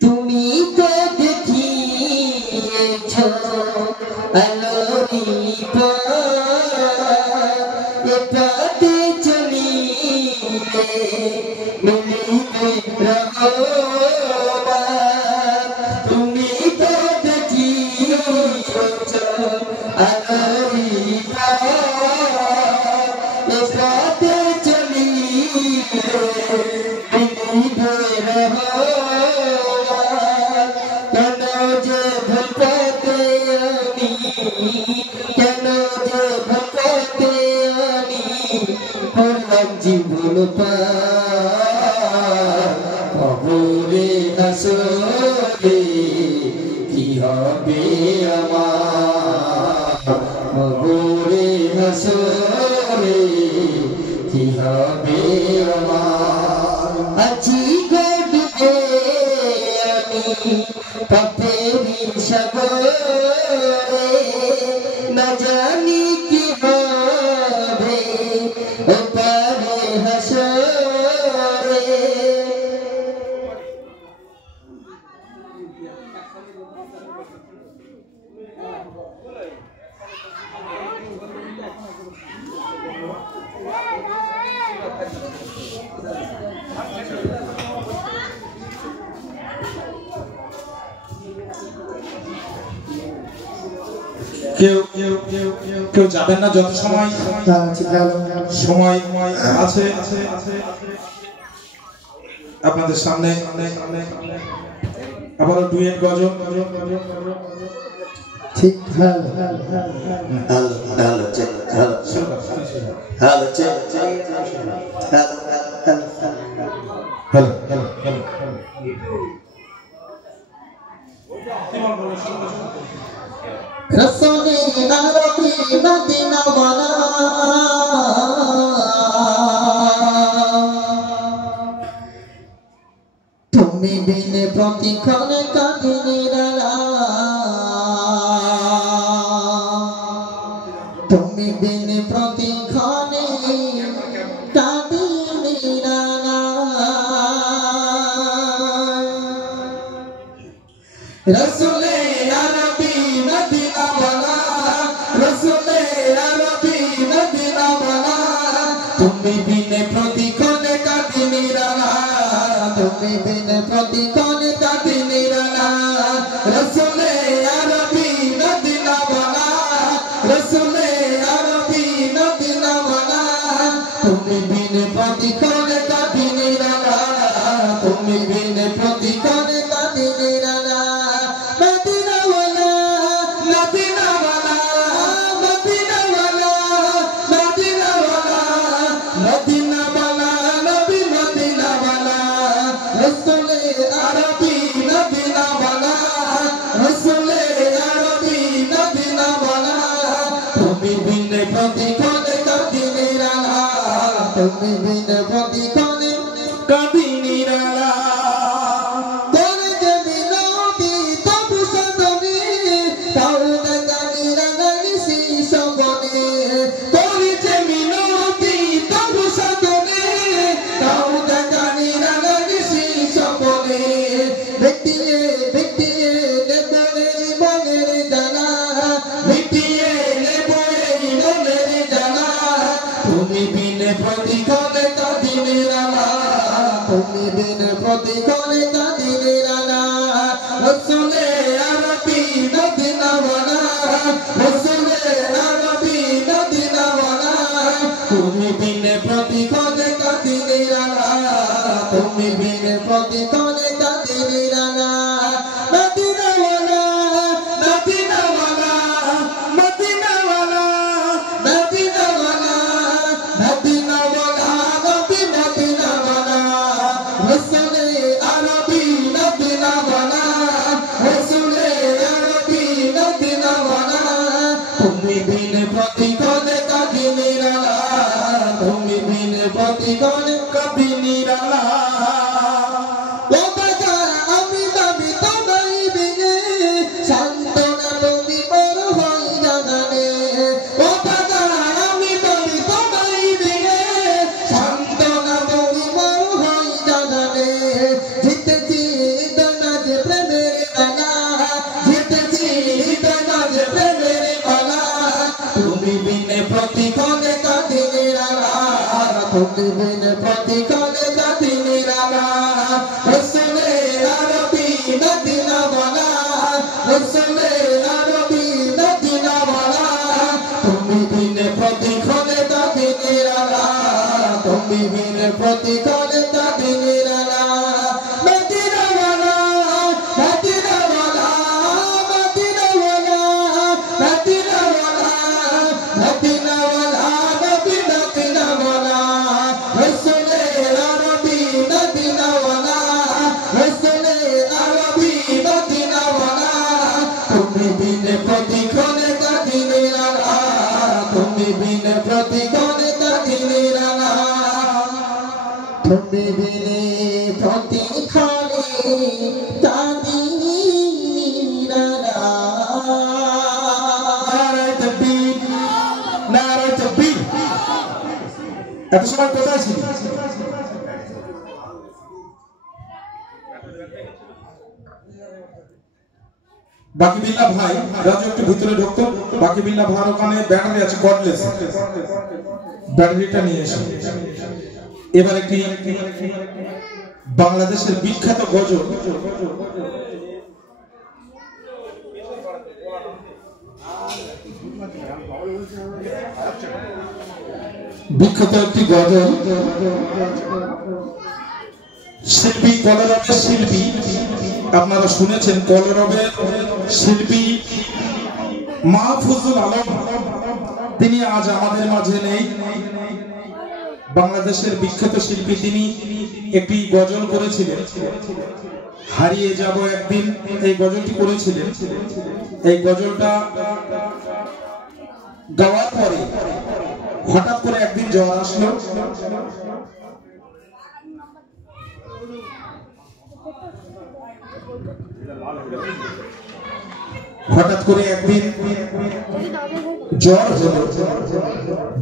তুমি তো দেখিয়েছ আলোরি পথে চলিলে মিলিবে রহমত তুমি তো দেখিয়েছ আলোরি পথে চলিলে মিলিবে রহমত কবরে হাসরে কি হবে আমার কবরে হাসরে কি হবে আমার আজি গডে আমি পাপেরি সাগরে না জানি কি হবে ওপারে হাসরে কেউ যাবেন না যত সময় আছে আপনাদের সামনে আবারও ডুয়েট গজল ঠিক रसूले आरबी मदीना वाला তুমি বিনে প্রতিক্ষণে কাঁদি নিরালা তুমি বিনে প্রতিক্ষণে কাঁদি নিরালা রসুলে আরবি মদিনা वाला রসুলে আরবি মদিনা वाला তুমি বিনে প্রতিক্ষণে কাঁদি নিরালা তুমি বিনে প্রতিক্ষণে কাঁদি নিরালা রসুলে আরবি মদিনা वाला রসুলে আরবি মদিনা वाला তুমি বিনে প্রতিক্ষণে কাঁদি নিরালা তুমি বিনে প্রতিক্ষণে কাঁদি নিরালা মদিনা वाला মদিনা वाला মদিনা वाला মদিনা वाला মদিনা वाला নবী মদিনা वाला রসুলে আরবি মদিনা वाला রসুলে আরবি মদিনা वाला তুমি বিনে প্রতিক্ষণে কাঁদি নিরালা তুমি বিনে প্রতিক্ষণে কাঁদি নিরালা করে যে বিনতি তবু সদনে তাও দেখা নিরালা নিশি সবনে করে যে বিনতি তবু সদনে তাও দেখা নিরালা নিশি সবনে ব্যক্তিয়ে ব্যক্তিয়ে নেবরে মনের জানা ব্যক্তিয়ে নেবরে মনের জানা তুমি বিনে প্রতিক্ষণে কাঁদি নিরালা তুমি বিনে প্রতিক্ষণে কাঁদি নিরালা রসুলে আরবি মদিনা वाला রসুলে আরবি মদিনা वाला তুমি বিনে প্রতিক্ষণে কাঁদি নিরালা তুমি বিনে প্রতিক্ষণে কাঁদি নিরালা মদিনা वाला মদিনা वाला মদিনা वाला মদিনা वाला মদিনা वाला নবী মদিনা वाला রসুলে আরবি মদিনা वाला রসুলে আরবি মদিনা वाला তুমি বিনে প্রতিক্ষণে কাঁদি নিরালা তুমি বিনে প্রতিক্ষণে কাঁদি নিরালা ও বাজার আমি যাবি তোমায় বিনে সান্তনা তুমি বড় হই জাগানে ও বাজার আমি যাবি তোমায় বিনে সান্তনা তুমি বড় হই জাগানে জিতেছি তোমার প্রেমের বালা জিতেছি তোমার প্রেমের বালা তুমি বিনে প্রতিক্ষণে কাঁদি নিরালা তুমি বিনে প্রতিক্ষণে কাঁদি নিরালা রসুলে আরবি মদিনা वाला রসুলে আরবি মদিনা वाला তুমি বিনে প্রতিক্ষণে কাঁদি নিরালা তুমি বিনে প্রতিক্ষণে কাঁদি নিরালা মদিনা वाला মদিনা वाला মদিনা वाला মদিনা वाला মদিনা वाला নবী মদিনা वाला রসুলে তুমি বিনে প্রতি খালে তাদি এত সময় কোথায় ছিল? বাকি বিল্লা ভাই রাজু একটু ভিতরে ঢুকতো। বাকি বিল্লা ভাইয়ের ওখানে ব্যাটারি আছে, কর্ডলেস, ব্যাটারিটা নিয়ে এসে এবার একটি বাংলাদেশের বিখ্যাত গজল, বিখ্যাত একটি গজল, শিল্পী কলরবের শিল্পী, আপনারা শুনেছেন কলরবের শিল্পী মাহফুজুল আলম, তিনি আজ আমাদের মাঝে নেই। বাংলাদেশের বিখ্যাত শিল্পী, তিনি একটি গজল করেছিলেন, হারিয়ে যাব একদিন, এই গজলটি করেছিলেন। এই গজলটা গাওয়ার পরে হঠাৎ করে একদিন জ্বর আসলো। হঠাৎ করে একদিন জ্বর হলো।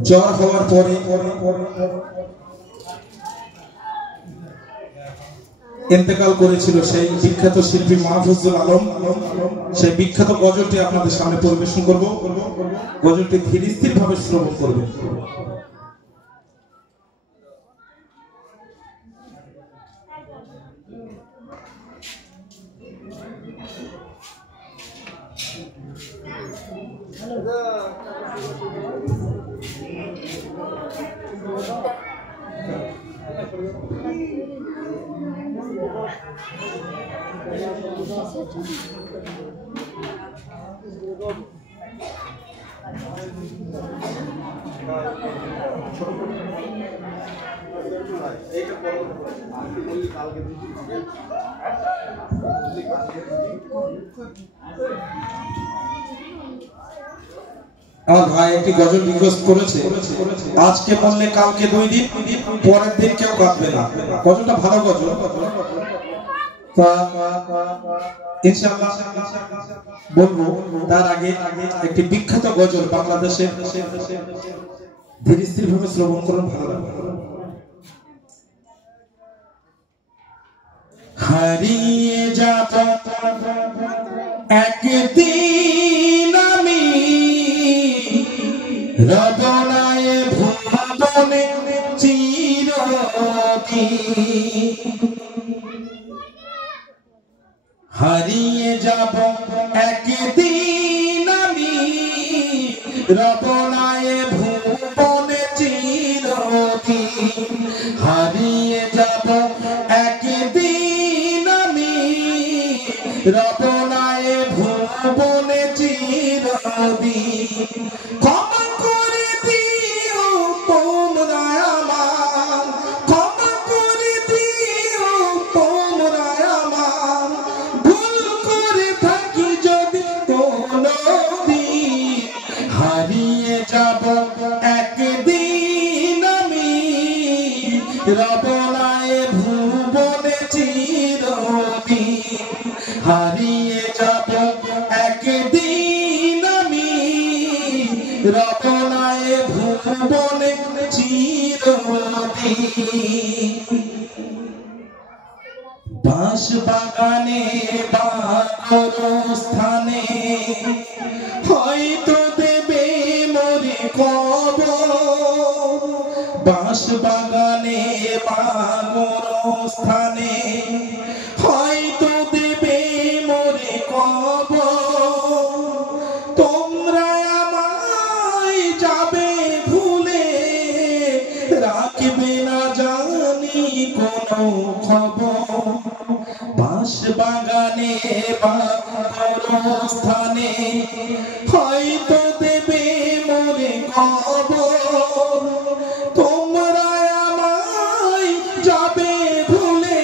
জ্বর হওয়ার পরে ইন্তেকাল করেছিল সেই বিখ্যাত শিল্পী মাহফুজুল আলম। সেই বিখ্যাত গজলটি আপনাদের সামনে পরিবেশন করব। গজলটি ধীর স্থির ভাবে শ্রবণ করবেন। আমার ভাই একটি গজল রিকোয়েস্ট করেছে, আজকে বললে কালকে 2 দিন, পরের দিন কেউ কাঁদবে না। গজলটা ভালো গজল, ইনশাআল্লাহ বলবো। তার আগে একটি বিখ্যাত গজল বাংলাদেশের, ধীর স্থির ভাবে শ্রবণ করুন, ভালো লাগবে। হারিয়ে যাব একদিন আমি রবনায় ভুবনে চিরদিন, হারিয়ে যাব একদিন আমি রবনায় ভুবনে চিরদিন, হারিয়ে যাব একদিন আমি রবনায় ভুবনে চিরদিন। ক্ষমা করে দিও তোমরা আমার, ক্ষমা করে দিও তোমরা আমার, ভুল করে থাকি যদি কোনদিন, হারিয়ে যাব একদিন আমি রবনায় ভুবনে চিরদিন, হারিয়ে যাব একদিন আমি রবনায় ভুবনে চিরদিন। বাঁশ বাগানে বা স্থানে হয়তো দেবে মোরে কবর, বাঁশ বাগানে বা স্থানে হয়তো দেবে মোরে কবর, তোমরা আমায় যাবে ভুলে, রাখবে না জানি কোনো খবর। বাঁশ বাগানে বা স্থানে হয়তো দেবে মোরে কবর, তোমরা আমায় যাবে ভুলে,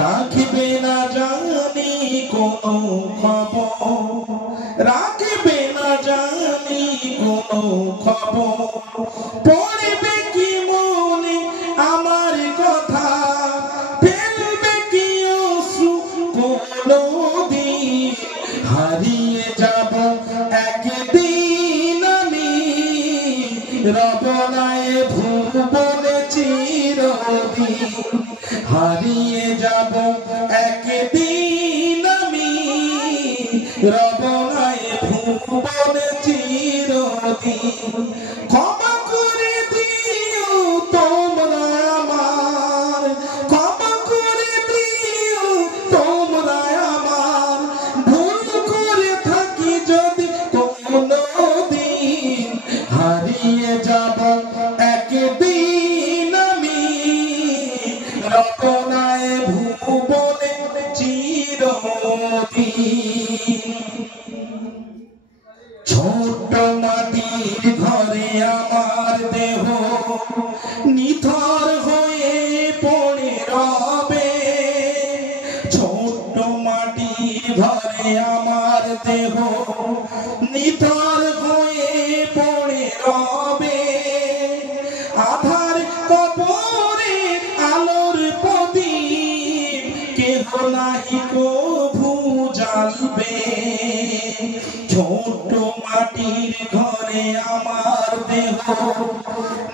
রাখবে না জানি কোনো খবর, রাখবে না জানি কোনো খবর। পড়বে কি মনে আমার হারিয়ে যাব একদিন আমি রব নাই ভুবনে চিরদিন ক্ষমা করে দিও তোমরা আমার ক্ষমা করে দিও তোমরা আমার ভুল করে থাকি যদি কোনো দিন হারিয়ে যাব একদিন আমি রতনায় ভুবনে চিরদিন ছোট মাটির ঘরে আমার দেহ নিথর হয়ে পড়ে রবে ছোট মাটির ঘরে আমার দেহ নিথর হয়ে পড়ে রবে আধার কবরে আলোর প্রদীপ কেহ নাহি কভু জ্বালবে ছোট মাটির ঘরে আমার দেহ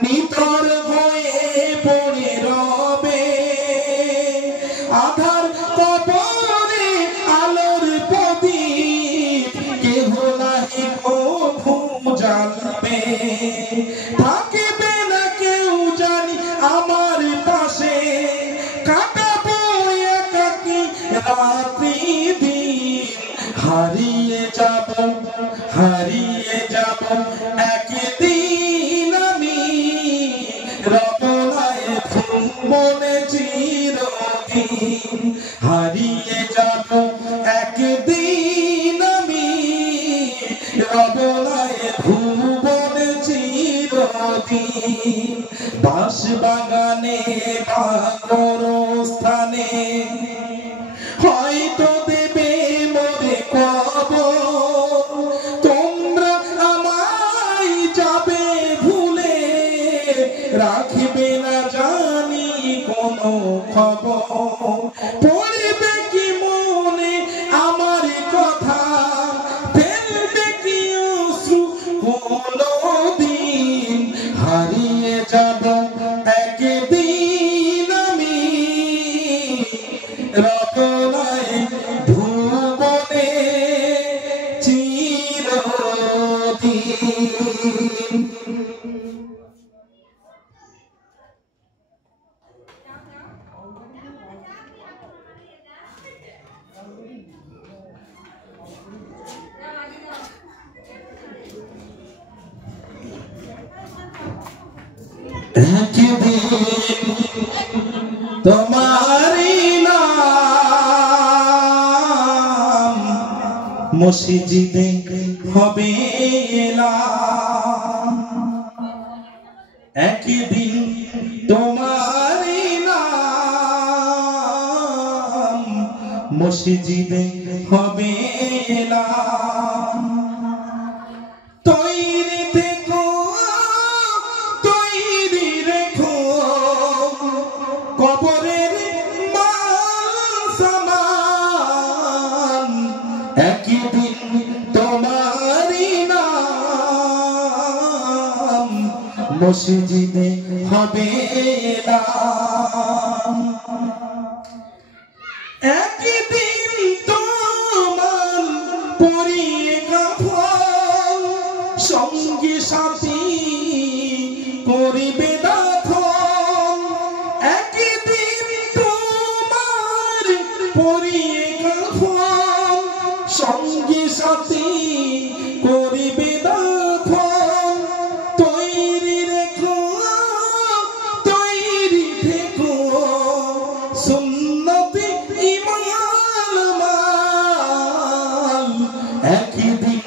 নিথর হয়ে পড়ে রবে আধার কবরে আলোর প্রদীপ কেহ নাহি কভু জ্বালবে থাকবে না কেউ জানি আমার পাশে কাটাবো একাকী রাত্রি দিন হারিয়ে যাব একদিন আমি রতনায় ভুবনে চিরদিন হারিয়ে যাব একদিন আমি রতনায় ভুবনে চিরদিন বাঁশ বাগানে বা গোরস্থানে হয়তো দেবে মোরে কবর তোমরা আমায় যাবে ভুলে রাখবে না জানি কোনো খবর পড়বে কি মনে আমার কথা ফেলবে কি অশ্রু কোনো দিন হারিয়ে যাব একদিন আমি রতনায় ভুবনে চিরদিন তোমারি নাম মসজিদে হবে এলাম একদিন তোমারি নাম মসজিদে হবে এলাম তৈরি থেকো তৈরি রেখো কবরের সামান একদিন তোমারি নাম মসজিদে হবে এলাম একদিন তোমার পরিয়ে কাফন সঙ্গী সাথী করিবে দাফন একদিন তোমার পরিয়ে কাফন সঙ্গী সাথী করিবে দাফন তৈরি রেখো তৈরি থেকো সুন্নতি ইমান মাল একদিন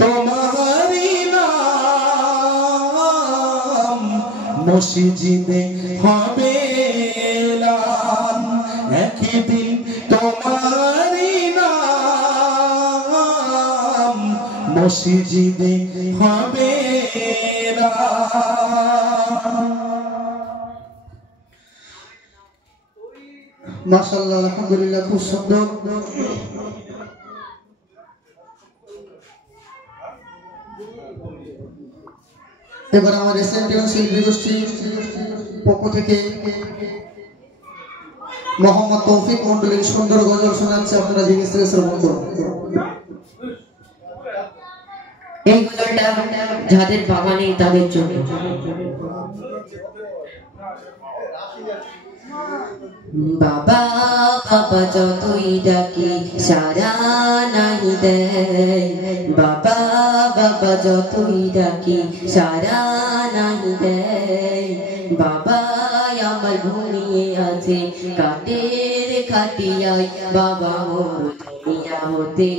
তোমারি নাম মসজিদে হবে এলান একদিন তোমারি নাম মসজিদে হবে এলান মাশাআল্লাহ আলহামদুলিল্লাহ খুব সুন্দর এবার আমার এসএনটিএন শিল্পী গোষ্ঠীর পক্ষ থেকে মোহাম্মদ তৌফিক মন্ডলীর সুন্দর গজল শোনাচ্ছে, আপনারা জিনিস থেকে শ্রবণ করুন। এই গজলটা যাদের বাবা নেই তাদের জন্য। বাবা বাবা যতই ডাকি সারা নাহি দেয়, বাবা বাবা যতই ডাকি সারা নাহি দেয়, বাবা আমার ঘুমিয়ে আছে কাঠের খাটিয়ায়, বাবা মোর দুনিয়া হতে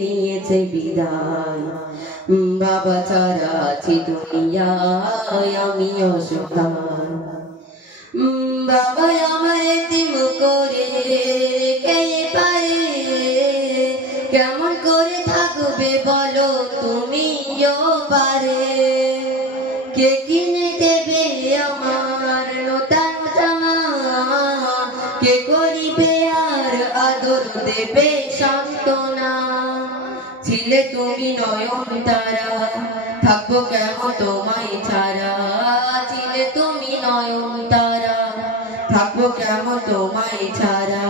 নিয়েছে বিদায়, বাবা ছাড়া আছি দুনিয়ায় আমি অসহায়, বাবা আমার এতিম করে কে পারে, কেমন করে থাকবে বলো তুমি পারে, কে কিনে দেবে আমার নতুন জামা, কে করিবে আর আদর দেবে সান্ত্বনা, ছিলে তুমি নয়ন তারা থাকবো কেমন তোমায় ছাড়া, ছিলে তুমি নয়ন তারা থাকবো কেমন তোমায় ছাড়া,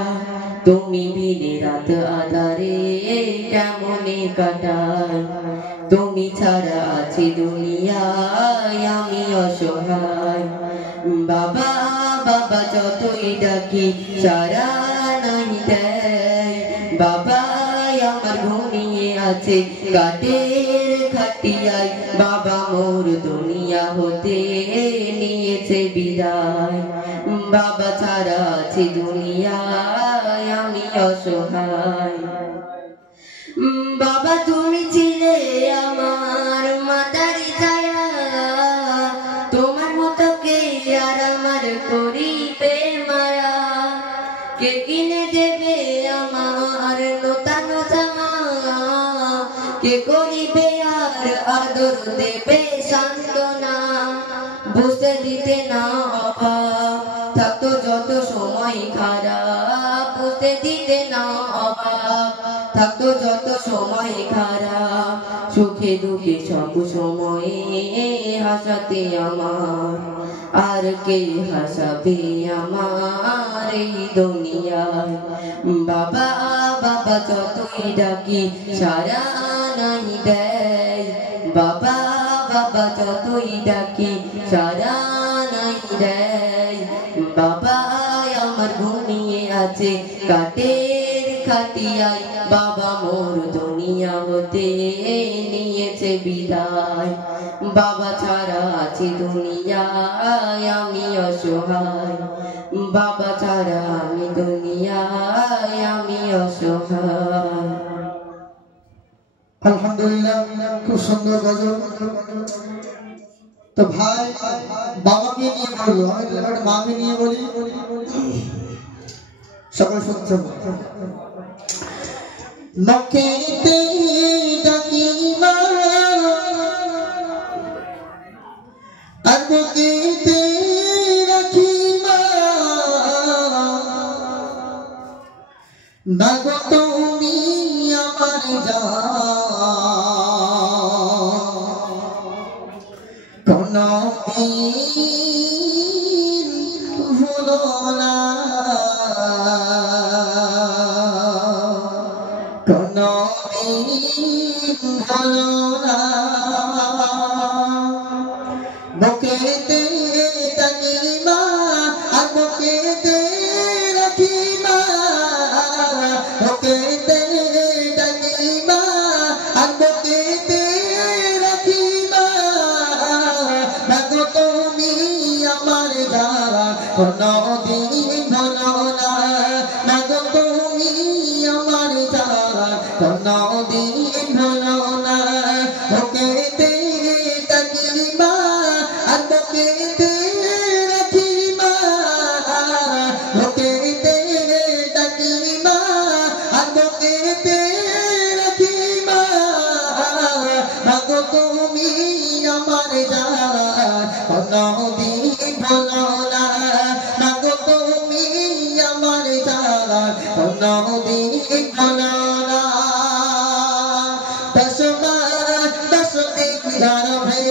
তুমি বিনে রাত আধারে কেমনে কাটাই, তুমি ছাড়া আছি দুনিয়ায় আমি অসহায়, বাবা বাবা যতই ডাকি সারা নাহি দেয়, বাবা আমার ঘুমিয়ে আছে কাঠের খাটিয়ায়, বাবা মোর দুনিয়া হতে নিয়েছে বিদায়, বাবা ছাড়া আছি দুনিয়ায় আমি অসহায়, বাবা তুমি ছিলে আমার মাতারি ছায়া, তোমার মতো কে আর আমার করিবে মায়া, কে কিনে দেবে আমার নতুন জামা, কে করিবে আর আদর দেবে সান্ত্বনা, বুঝতে দিতে না অভাব থাকতো যত সময় খারাপ, বুঝতে দিতে না অভাব থাকতো যত সময় খারাপ, সুখে দুঃখে সব সময়ে হাসাতে আমার, আর কে হাসাবে আমার এই দুনিয়ায়, বাবা বাবা যতই ডাকি সারা নাহি দেয়, বাবা বাবা যতই ডাকি সারা নাহি দেয়, বাবা আমার ঘুমিয়ে আছে কাঠের খাটিয়ায়, বাবা মোর দুনিয়া হতে নিয়েছে বিদায়, বাবা ছাড়া আছি দুনিয়ায় আমি অসহায়, বাবা ছাড়া আমি দুনিয়ায় আমি অসহায়। আলহামদুলিল্লাহ, খুব সুন্দর গজল। তো ভাই বাবাকে নিয়ে বলবো, আমি মাকে নিয়ে বলি, সকল শুনছে। নকেতে ডাকি মা আর বুকেতে রাখি মা, না গো তুমি আমার জান, কোনদিন ভুলো না, কোনদিন ভুলো না, বুকেতে থাকি মা আর বুকেতে রাখি মা, বুকেতে থাকি মা আর বুকেতে রাখি মা, না গো তুমি আমার জান, কোনদিন ভুলো না, না গো তুমি আমার জান, কোনদিন ভুলো না, বুকেতে থাকি মা আর বুকেতে রাখি মা, বুকেতে থাকি মা আর বুকেতে রাখি মা, না গো তুমি আমার জান, কোনদিন ভুলো না, না গো তুমি আমার জান, কোনদিন ভুলো না। 10 মাস 10 দিন ধরে